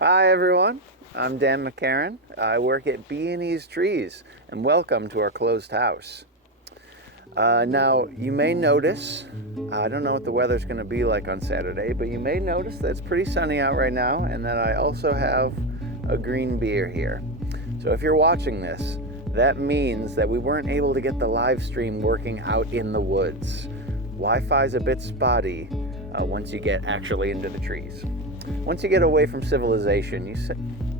Hi everyone, I'm Dan McCarran. I work at B&E's Trees, and welcome to our closed house. Now, you may notice, I don't know what the weather's going to be like on Saturday, but you may notice that it's pretty sunny out right now, and that I also have a green beer here. So if you're watching this, that means that we weren't able to get the live stream working out in the woods. Wi-Fi's a bit spotty once you get actually into the trees. Once you get away from civilization, you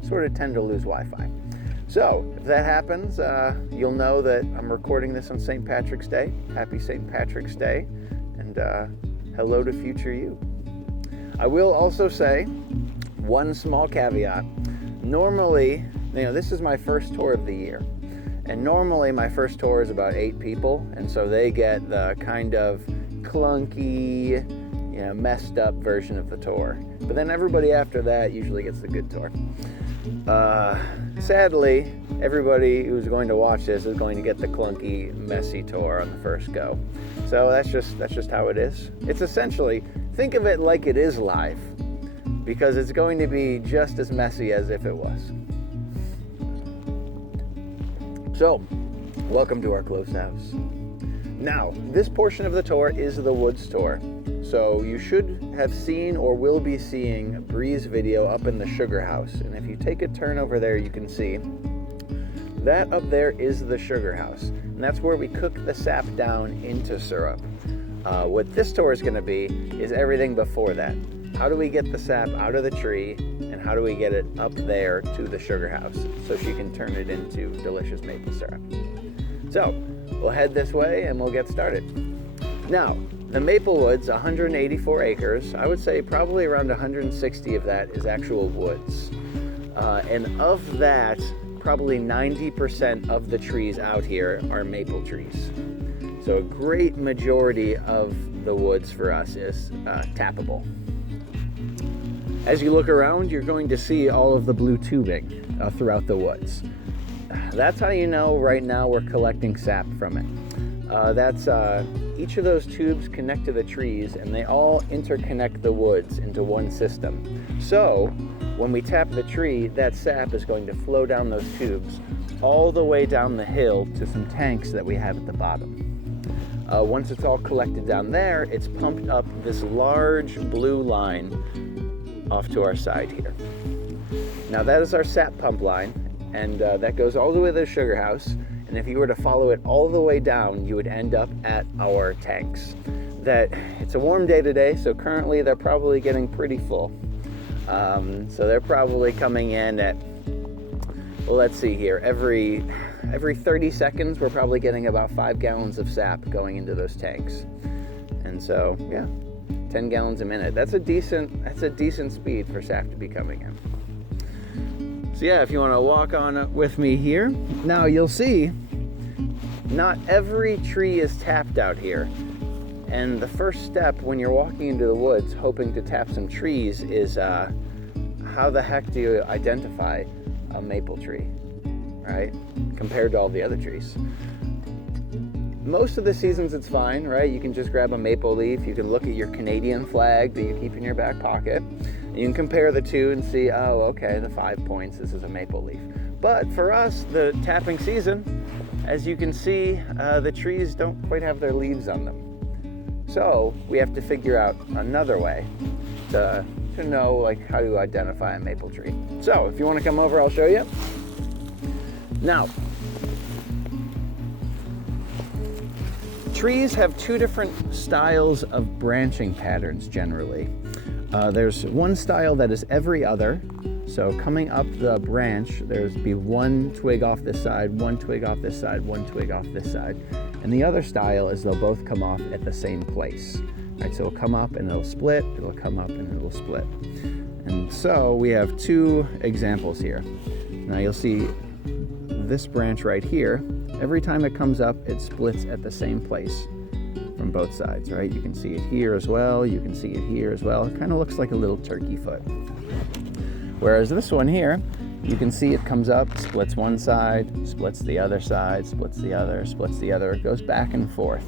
sort of tend to lose Wi-Fi. So if that happens, you'll know that I'm recording this on St. Patrick's Day. Happy St. Patrick's Day, and hello to future you. I will also say one small caveat. Normally, this is my first tour of the year, and normally my first tour is about 8 people, and so they get the kind of clunky, messed up version of the tour. But then everybody after that usually gets the good tour. Sadly, everybody who's going to watch this is going to get the clunky, messy tour on the first go. So that's just how it is. It's essentially, think of it like it is live, because it's going to be just as messy as if it was. So, welcome to our closed house. Now, this portion of the tour is the woods tour. So you should have seen or will be seeing Bree's video up in the sugar house. And if you take a turn over there, you can see that up there is the sugar house. And that's where we cook the sap down into syrup. What this tour is going to be is everything before that. How do we get the sap out of the tree, and how do we get it up there to the sugar house so she can turn it into delicious maple syrup? So we'll head this way and we'll get started. Now, the Maplewoods, 184 acres, I would say probably around 160 of that is actual woods. And of that, probably 90% of the trees out here are maple trees. So a great majority of the woods for us is tappable. As you look around, you're going to see all of the blue tubing throughout the woods. That's how you know right now we're collecting sap from it. Each of those tubes connect to the trees, and they all interconnect the woods into one system. So when we tap the tree, that sap is going to flow down those tubes all the way down the hill to some tanks that we have at the bottom. Once it's all collected down there, it's pumped up this large blue line off to our side here. Now that is our sap pump line, and that goes all the way to the sugar house. And if you were to follow it all the way down, you would end up at our tanks. It's a warm day today, so currently they're probably getting pretty full. So they're probably coming in at, well, let's see here, every 30 seconds, we're probably getting about 5 gallons of sap going into those tanks. And so, 10 gallons a minute. That's a decent speed for sap to be coming in. So if you want to walk on with me here, now you'll see not every tree is tapped out here. And the first step when you're walking into the woods hoping to tap some trees is how the heck do you identify a maple tree, right? Compared to all the other trees. Most of the seasons it's fine, right? You can just grab a maple leaf. You can look at your Canadian flag that you keep in your back pocket. You can compare the two and see, oh, okay, the 5 points, this is a maple leaf. But for us, the tapping season, as you can see, the trees don't quite have their leaves on them. So we have to figure out another way to know how to identify a maple tree. So if you want to come over, I'll show you. Now, trees have 2 different styles of branching patterns generally. There's one style that is every other. So coming up the branch, there's be 1 twig off this side, 1 twig off this side, 1 twig off this side. And the other style is they'll both come off at the same place. Right, so it'll come up and it'll split, it'll come up and it'll split. And so we have 2 examples here. Now you'll see this branch right here, every time it comes up, it splits at the same place from both sides, right? You can see it here as well, you can see it here as well. It kind of looks like a little turkey foot. Whereas this one here, you can see it comes up, splits one side, splits the other side, splits the other, splits the other. It goes back and forth.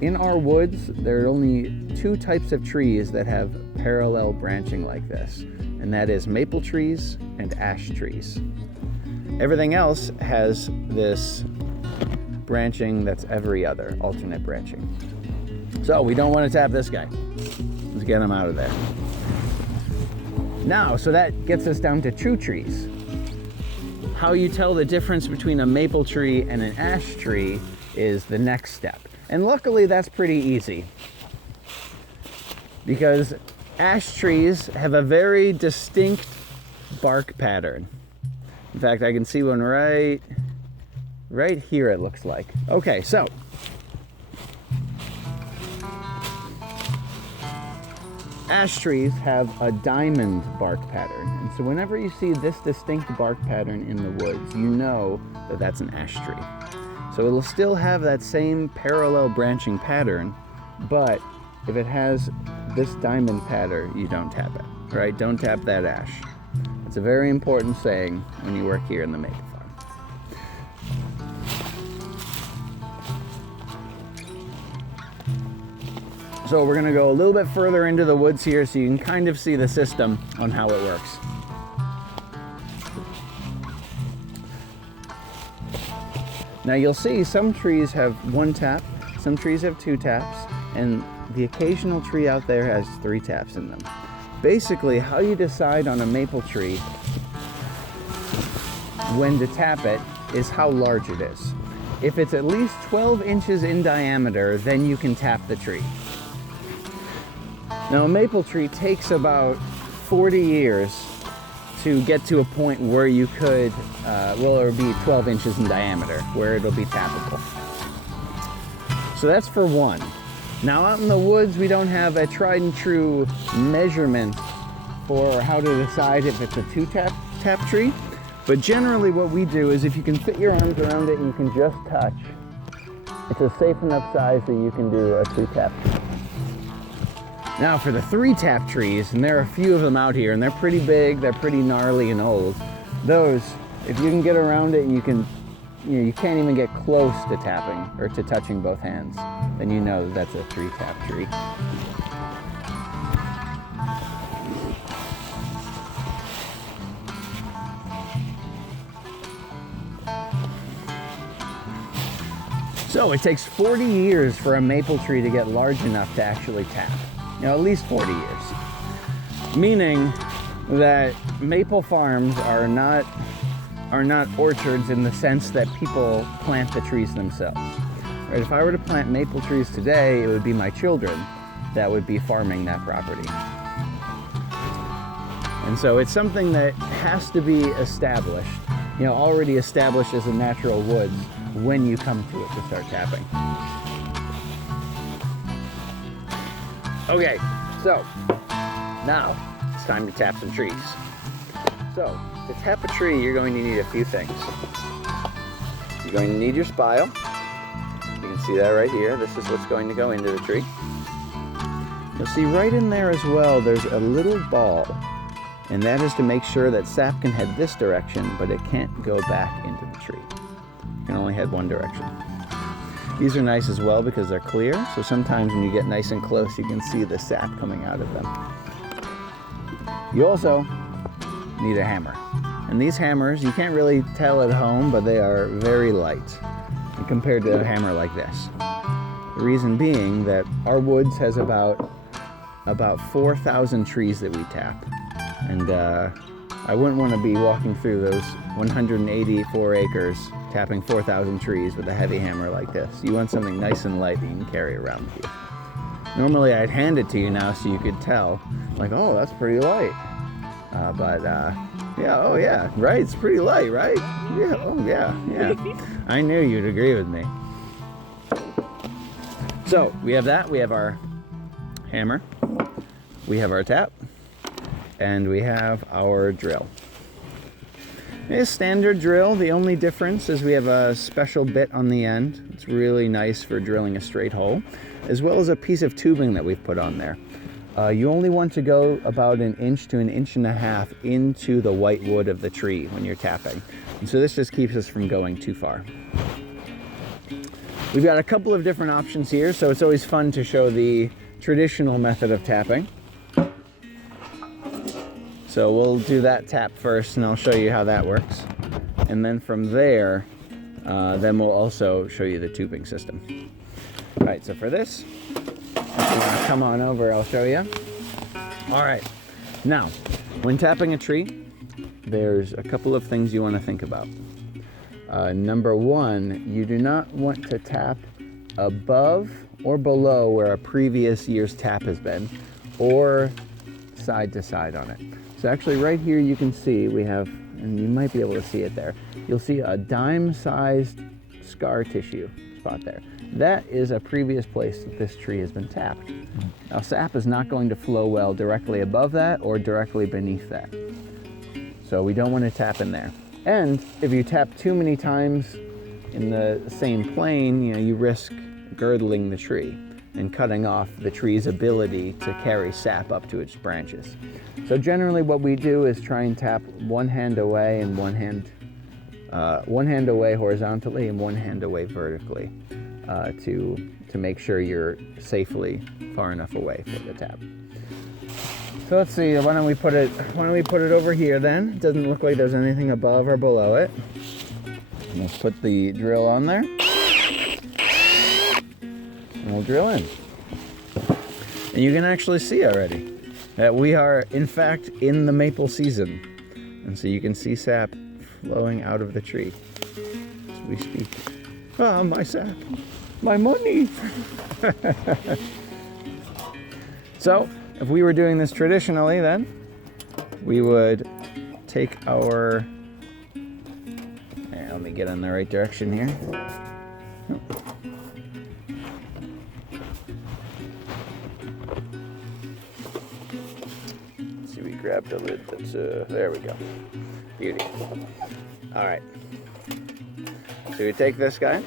In our woods, there are only 2 types of trees that have parallel branching like this. and that is maple trees and ash trees. Everything else has this branching that's every other, alternate branching. So we don't want to tap this guy. Let's get him out of there. Now, so that gets us down to true trees. How you tell the difference between a maple tree and an ash tree is the next step. And luckily that's pretty easy, because ash trees have a very distinct bark pattern. In fact, I can see one right here, it looks like. Okay, so ash trees have a diamond bark pattern. And so whenever you see this distinct bark pattern in the woods, you know that that's an ash tree. So it'll still have that same parallel branching pattern, but if it has this diamond pattern, you don't tap it, right? Don't tap that ash. It's a very important saying when you work here in the maple farm. So we're gonna go a little bit further into the woods here so you can kind of see the system on how it works. Now you'll see some trees have one tap, some trees have two taps, and the occasional tree out there has three taps in them. Basically, how you decide on a maple tree when to tap it is how large it is. If it's at least 12 inches in diameter, then you can tap the tree. Now, a maple tree takes about 40 years to get to a point where you could, it'll be 12 inches in diameter, where it'll be tappable. So that's for one. Now out in the woods, we don't have a tried and true measurement for how to decide if it's a two-tap tree. But generally what we do is if you can fit your arms around it and you can just touch, it's a safe enough size that you can do a two-tap. Now for the three-tap trees, and there are a few of them out here, and they're pretty big, they're pretty gnarly and old. Those, if you can get around it and you can't even get close to tapping or to touching both hands, then you know that's a three-tap tree. So it takes 40 years for a maple tree to get large enough to actually tap. At least 40 years. Meaning that maple farms are not orchards in the sense that people plant the trees themselves. Right? If I were to plant maple trees today, it would be my children that would be farming that property. And so it's something that has to be established, already established as a natural woods when you come to it to start tapping. Okay, so now it's time to tap some trees. So to tap a tree, you're going to need a few things. You're going to need your spile. You can see that right here. This is what's going to go into the tree. You'll see right in there as well, there's a little ball, and that is to make sure that sap can head this direction, but it can't go back into the tree. It can only head one direction. These are nice as well because they're clear, so sometimes when you get nice and close, you can see the sap coming out of them. You also need a hammer. And these hammers, you can't really tell at home, but they are very light compared to a hammer like this. The reason being that our woods has about 4,000 trees that we tap. And I wouldn't want to be walking through those 184 acres tapping 4,000 trees with a heavy hammer like this. You want something nice and light that you can carry around with you. Normally I'd hand it to you now so you could tell, like, oh, that's pretty light. Yeah, oh yeah, right, it's pretty light, right? Yeah, oh yeah. I knew you'd agree with me. So we have that, we have our hammer, we have our tap, and we have our drill. It's a standard drill. The only difference is we have a special bit on the end. It's really nice for drilling a straight hole, as well as a piece of tubing that we've put on there. You only want to go about 1 inch to 1.5 inches into the white wood of the tree when you're tapping. And so this just keeps us from going too far. We've got a couple of different options here, so it's always fun to show the traditional method of tapping. So we'll do that tap first, and I'll show you how that works. And then from there, then we'll also show you the tubing system. All right, so for this, if you want to come on over, I'll show you. All right, now, when tapping a tree, there's a couple of things you want to think about. Number one, you do not want to tap above or below where a previous year's tap has been, or side to side on it. So actually right here you can see we have, and you might be able to see it there, you'll see a dime-sized scar tissue spot there. That is a previous place that this tree has been tapped. Now sap is not going to flow well directly above that or directly beneath that. So we don't want to tap in there. And if you tap too many times in the same plane, you risk girdling the tree and cutting off the tree's ability to carry sap up to its branches. So generally what we do is try and tap one hand away and one hand away horizontally and one hand away vertically to make sure you're safely far enough away for the tap. So let's see, why don't we put it over here then? It doesn't look like there's anything above or below it. We'll put the drill on there. And we'll drill in. And you can actually see already that we are in fact in the maple season. And so you can see sap flowing out of the tree as we speak. Ah, my sap, my money. So if we were doing this traditionally, then we would take our, let me get in the right direction here. Let's see, we grabbed the lid that's, there we go. Beauty. All right. So we take this guy,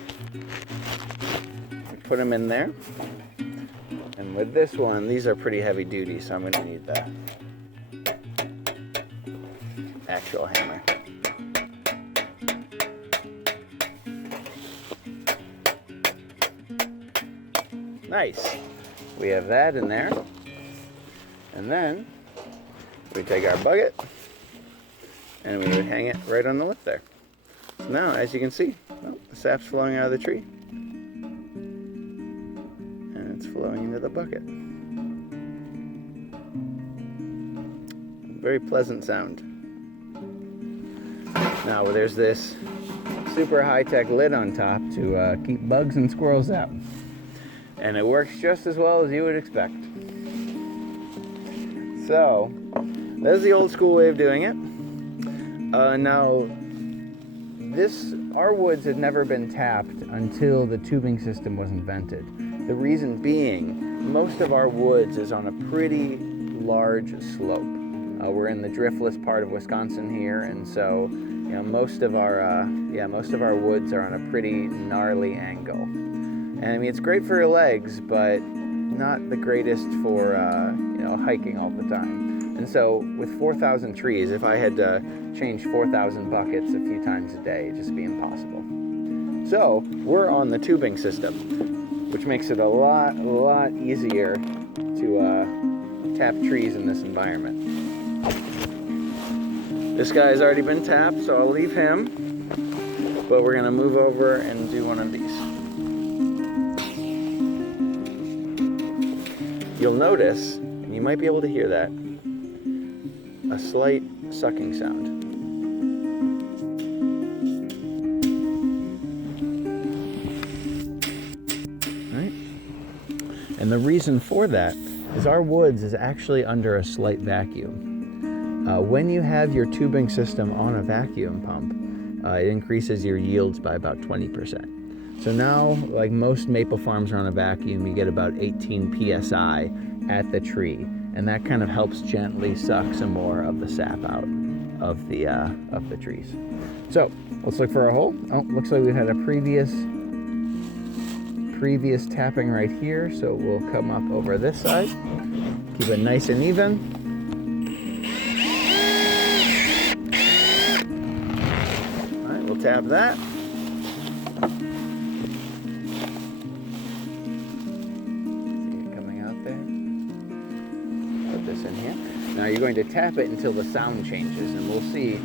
we put him in there. And with this one, these are pretty heavy duty, so I'm going to need the actual hammer. Nice. We have that in there. And then we take our bucket and we would hang it right on the lip there. So now, as you can see, the sap's flowing out of the tree. It's flowing into the bucket. Very pleasant sound. Now there's this super high-tech lid on top to keep bugs and squirrels out. And it works just as well as you would expect. So, that's the old school way of doing it. Now, our woods had never been tapped until the tubing system was invented. The reason being, most of our woods is on a pretty large slope. We're in the driftless part of Wisconsin here, and so most of our woods are on a pretty gnarly angle. And I mean, it's great for your legs, but not the greatest for hiking all the time. And so with 4,000 trees, if I had to change 4,000 buckets a few times a day, it'd just be impossible. So we're on the tubing system, which makes it a lot easier to tap trees in this environment. This guy's already been tapped, so I'll leave him, but we're gonna move over and do one of these. You'll notice, and you might be able to hear that, a slight sucking sound. And the reason for that is our woods is actually under a slight vacuum. When you have your tubing system on a vacuum pump, it increases your yields by about 20%. So now, like most maple farms are on a vacuum, you get about 18 psi at the tree, and that kind of helps gently suck some more of the sap out of the trees. So let's look for a hole. Oh, looks like we've had a previous tapping right here, so we'll come up over this side, keep it nice and even. All right, we'll tap that. See it coming out there. Put this in here. Now you're going to tap it until the sound changes, and we'll see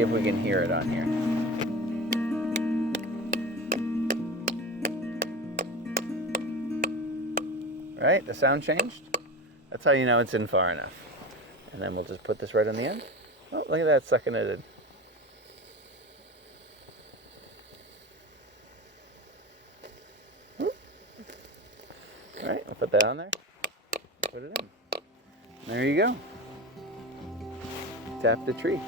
if we can hear it on here. Right, the sound changed. That's how you know it's in far enough. And then we'll just put this right on the end. Oh, look at that, sucking it in. All right, I'll put that on there. Put it in. There you go. Tap the tree.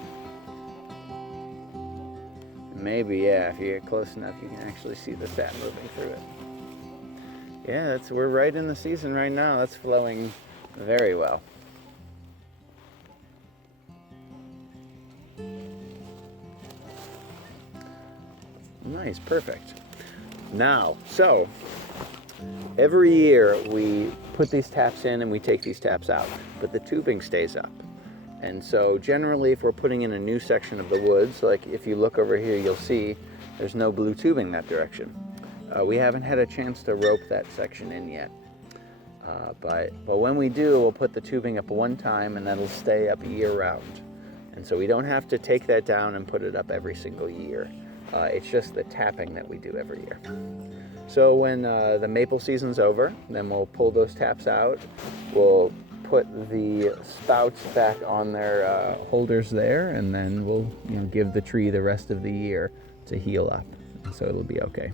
Maybe, yeah, if you get close enough, you can actually see the sap moving through it. Yeah, we're right in the season right now. That's flowing very well. Nice, perfect. Now, so every year we put these taps in and we take these taps out, but the tubing stays up. And so generally if we're putting in a new section of the woods, like if you look over here, you'll see there's no blue tubing that direction. We haven't had a chance to rope that section in yet. But when we do, we'll put the tubing up one time and that'll stay up year round. And so we don't have to take that down and put it up every single year. It's just the tapping that we do every year. So when the maple season's over, then we'll pull those taps out. We'll put the spouts back on their holders there, and then we'll give the tree the rest of the year to heal up. So it'll be okay.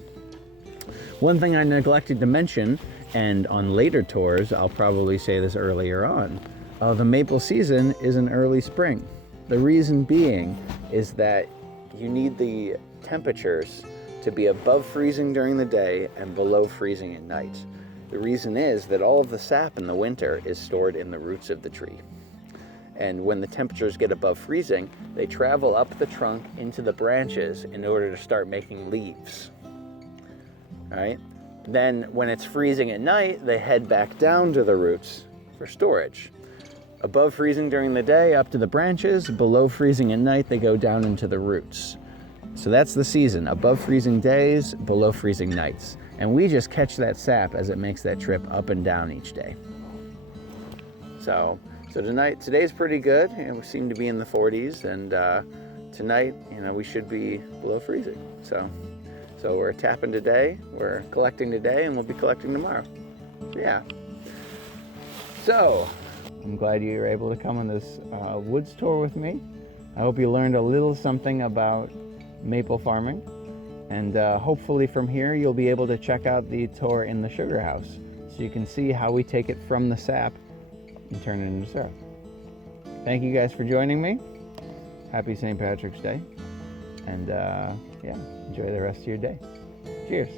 One thing I neglected to mention, and on later tours, I'll probably say this earlier on, the maple season is in early spring. The reason being is that you need the temperatures to be above freezing during the day and below freezing at night. The reason is that all of the sap in the winter is stored in the roots of the tree. And when the temperatures get above freezing, they travel up the trunk into the branches in order to start making leaves. All right? Then when it's freezing at night, they head back down to the roots for storage. Above freezing during the day, up to the branches. Below freezing at night, they go down into the roots. So that's the season, above freezing days, below freezing nights. And we just catch that sap as it makes that trip up and down each day. So today's pretty good. We seem to be in the 40s, and tonight, we should be below freezing. So we're tapping today, we're collecting today, and we'll be collecting tomorrow. Yeah. So I'm glad you were able to come on this woods tour with me. I hope you learned a little something about maple farming, and hopefully from here you'll be able to check out the tour in the sugar house so you can see how we take it from the sap and turn it into syrup. Thank you guys for joining me. Happy St. Patrick's Day, and yeah, enjoy the rest of your day. Cheers.